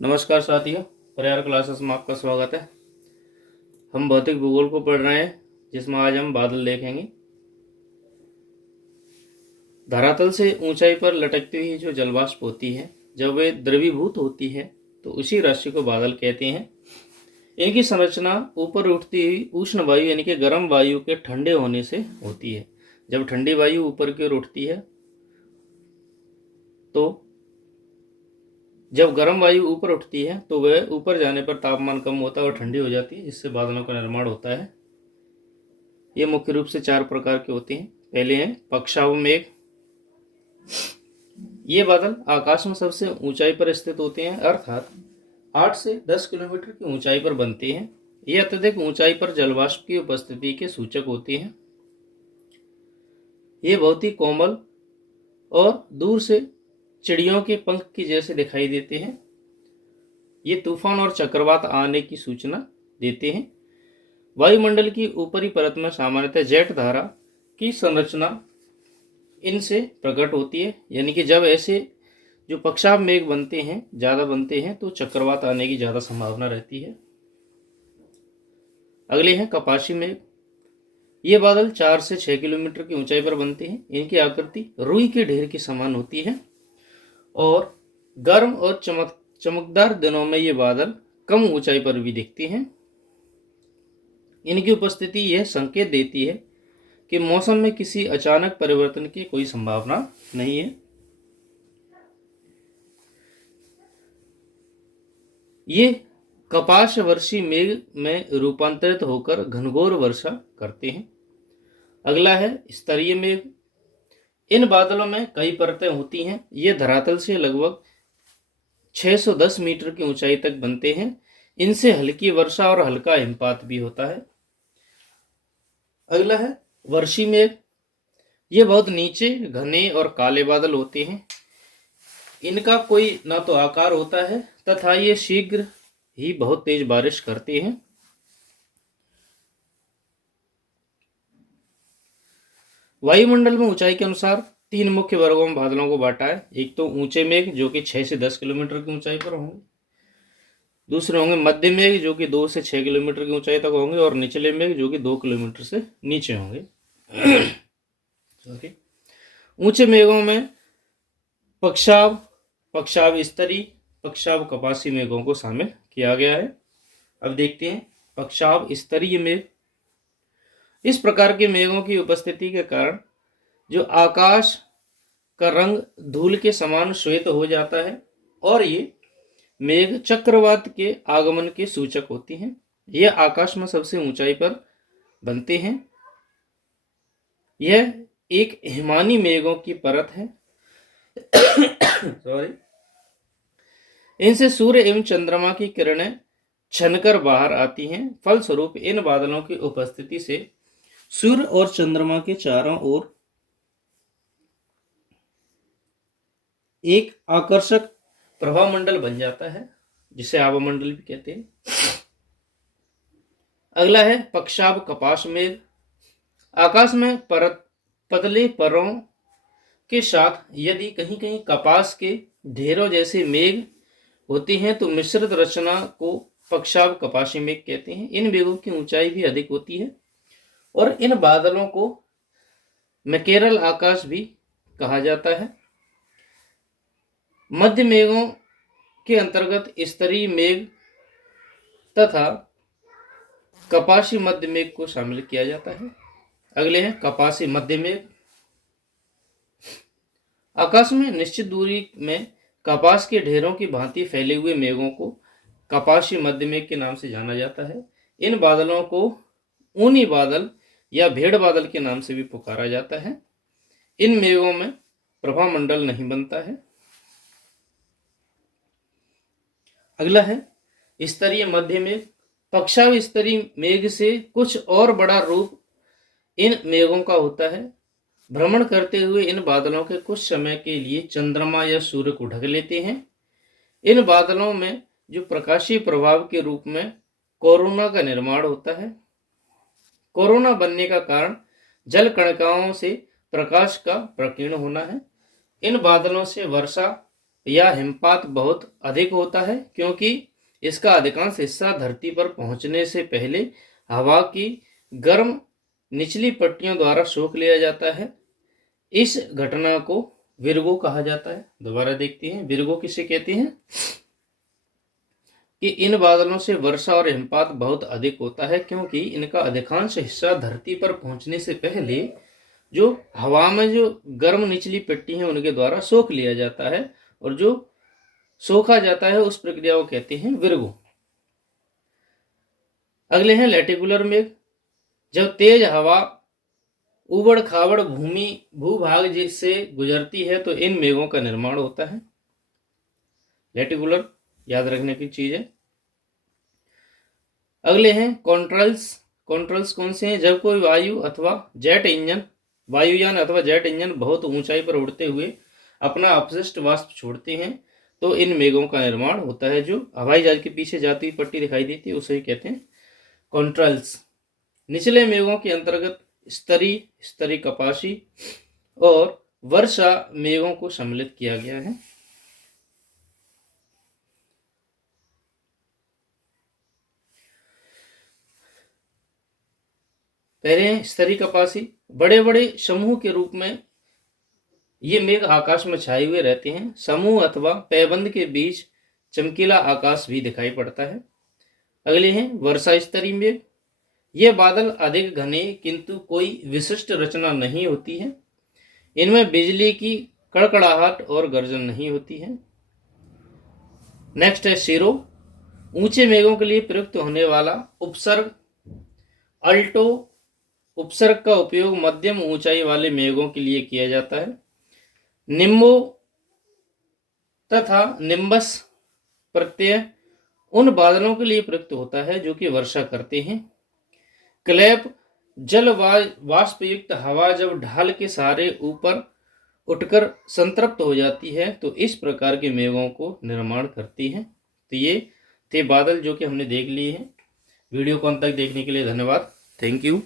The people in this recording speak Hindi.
नमस्कार साथियों, परिहार क्लासेस में आपका स्वागत है। हम भौतिक भूगोल को पढ़ रहे हैं, जिसमें आज हम बादल देखेंगे। धरातल से ऊंचाई पर लटकती हुई जो जलवाष्प होती है, जब वे द्रवीभूत होती है तो उसी राशि को बादल कहते हैं। इनकी संरचना ऊपर उठती हुई उष्ण वायु यानी कि गर्म वायु के ठंडे होने से होती है। जब ठंडी वायु ऊपर की ओर उठती है तो जब गर्म वायु ऊपर उठती है तो वह ऊपर जाने पर तापमान कम होता है और ठंडी हो जाती है, जिससे बादलों का निर्माण होता है। ये मुख्य रूप से 4 प्रकार के होते हैं। पहले हैं पक्षाव मेघ। ये बादल आकाश में सबसे ऊंचाई पर स्थित होते हैं, अर्थात 8 से 10 किलोमीटर की ऊंचाई पर बनते हैं। ये अत्यधिक ऊंचाई पर जलवाष्प की उपस्थिति के सूचक होते हैं। ये बहुत ही कोमल और दूर से चिड़ियों के पंख की जैसे दिखाई देते हैं। ये तूफान और चक्रवात आने की सूचना देते हैं। वायुमंडल की ऊपरी परत में सामान्यतः जेट धारा की संरचना इनसे प्रकट होती है, यानी कि जब ऐसे जो पक्षाव मेघ बनते हैं, ज़्यादा बनते हैं, तो चक्रवात आने की ज़्यादा संभावना रहती है। अगले हैं कपाशी मेघ। ये बादल 4 से 6 किलोमीटर की ऊंचाई पर बनते हैं। इनकी आकृति रुई के ढेर के समान होती है और गर्म और चमकदार दिनों में ये बादल कम ऊंचाई पर भी दिखते हैं। इनकी उपस्थिति यह संकेत देती है कि मौसम में किसी अचानक परिवर्तन की कोई संभावना नहीं है। ये कपाश वर्षी मेघ में रूपांतरित होकर घनघोर वर्षा करते हैं। अगला है स्तरीय मेघ। इन बादलों में कई परतें होती हैं। ये धरातल से लगभग 610 मीटर की ऊंचाई तक बनते हैं। इनसे हल्की वर्षा और हल्का हिमपात भी होता है। अगला है वर्षी मेघ। ये बहुत नीचे घने और काले बादल होते हैं। इनका कोई ना तो आकार होता है तथा ये शीघ्र ही बहुत तेज बारिश करते हैं। वायुमंडल में ऊंचाई के अनुसार 3 मुख्य वर्गों में बादलों को बांटा है। एक तो ऊंचे मेघ जो कि 6 से 10 किलोमीटर की ऊंचाई पर होंगे। दूसरे होंगे मध्य मेघ जो कि 2 से 6 किलोमीटर की ऊंचाई तक होंगे, और निचले मेघ जो कि 2 किलोमीटर से नीचे होंगे। सॉरी। ऊंचे मेघों में पक्षाव, पक्षाव स्तरी, पक्षाव कपासी मेघों को शामिल किया गया है। अब देखते हैं पक्षाव स्तरीय मेघ। इस प्रकार के मेघों की उपस्थिति के कारण जो आकाश का रंग धूल के समान श्वेत हो जाता है और ये मेघ चक्रवात के आगमन के सूचक होती हैं। यह आकाश में सबसे ऊंचाई पर बनते हैं। यह एक हिमानी मेघों की परत है। सॉरी। इनसे सूर्य एवं चंद्रमा की किरणें छनकर बाहर आती हैं। फलस्वरूप इन बादलों की उपस्थिति से सूर्य और चंद्रमा के चारों ओर एक आकर्षक प्रभामंडल बन जाता है, जिसे आभामंडल भी कहते हैं। अगला है पक्षाव कपाश मेघ। आकाश में पतले परों के साथ यदि कहीं कहीं कपास के ढेरों जैसे मेघ होते हैं तो मिश्रित रचना को पक्षाव कपाशी मेघ कहते हैं। इन मेघों की ऊंचाई भी अधिक होती है और इन बादलों को मैकेरल आकाश भी कहा जाता है। मध्य मेघों के अंतर्गत स्तरीय मेघ तथा कपासी मध्य मेघ को शामिल किया जाता है। अगले हैं कपासी मध्य मेघ। आकाश में निश्चित दूरी में कपास के ढेरों की भांति फैले हुए मेघों को कपासी मध्य मेघ के नाम से जाना जाता है। इन बादलों को ऊनी बादल या भेड़ बादल के नाम से भी पुकारा जाता है। इन मेघों में प्रभामंडल नहीं बनता है। अगला है स्तरीय मध्य मेघ। पक्षाव स्तरीय मेघ से कुछ और बड़ा रूप इन मेघों का होता है। भ्रमण करते हुए इन बादलों के कुछ समय के लिए चंद्रमा या सूर्य को ढक लेते हैं। इन बादलों में जो प्रकाशीय प्रभाव के रूप में कोरोना का निर्माण होता है। कोरोना बनने का कारण जल कणिकाओं से प्रकाश का प्रकीर्ण होना है। इन बादलों से वर्षा या हिमपात बहुत अधिक होता है, क्योंकि इसका अधिकांश हिस्सा धरती पर पहुंचने से पहले हवा की गर्म निचली पट्टियों द्वारा सोख लिया जाता है। इस घटना को विर्गो कहा जाता है। दोबारा देखते हैं, विर्गो किसे कहते हैं कि इन बादलों से वर्षा और हिमपात बहुत अधिक होता है, क्योंकि इनका अधिकांश हिस्सा धरती पर पहुंचने से पहले जो हवा में जो गर्म निचली पट्टी है उनके द्वारा सोख लिया जाता है, और जो सोखा जाता है उस प्रक्रिया को कहते हैं विर्गो। अगले हैं लेटिकुलर मेघ। जब तेज हवा उबड़ खाबड़ भूभाग से गुजरती है तो इन मेघों का निर्माण होता है। लेटिकुलर याद रखने की चीज है। अगले हैं कॉन्ट्रल्स। कॉन्ट्रल्स कौन से हैं? जब कोई वायुयान अथवा जेट इंजन बहुत ऊंचाई पर उड़ते हुए अपना अपशिष्ट वाष्प छोड़ते हैं तो इन मेघों का निर्माण होता है। जो हवाई जहाज के पीछे जाती हुई पट्टी दिखाई देती है उसे ही कहते हैं कॉन्ट्रल्स। निचले मेघों के अंतर्गत स्तरी, कपासी और वर्षा मेघों को सम्मिलित किया गया है। पहले स्तरी, कपासी बड़े बड़े समूह के रूप में ये मेघ आकाश में छाए हुए रहते हैं। समूह अथवा पैबंद के बीच चमकीला आकाश भी दिखाई पड़ता है। अगले हैं वर्षा स्तरी मेघ। ये बादल अधिक घने किंतु कोई विशिष्ट रचना नहीं होती है। इनमें बिजली की कड़कड़ाहट और गर्जन नहीं होती है। नेक्स्ट है सिरो। ऊंचे मेघों के लिए प्रयुक्त होने वाला उपसर्ग अल्टो उपसर्ग का उपयोग मध्यम ऊंचाई वाले मेघों के लिए किया जाता है। निम्बो तथा निम्बस प्रत्यय उन बादलों के लिए प्रयुक्त होता है जो कि वर्षा करते हैं। क्लैप जल वाष्पयुक्त हवा जब ढाल के सहारे ऊपर उठकर संतृप्त हो जाती है तो इस प्रकार के मेघों को निर्माण करती है। तो ये थे बादल जो कि हमने देख लिए हैं। वीडियो को अंत तक देखने के लिए धन्यवाद। Thank you.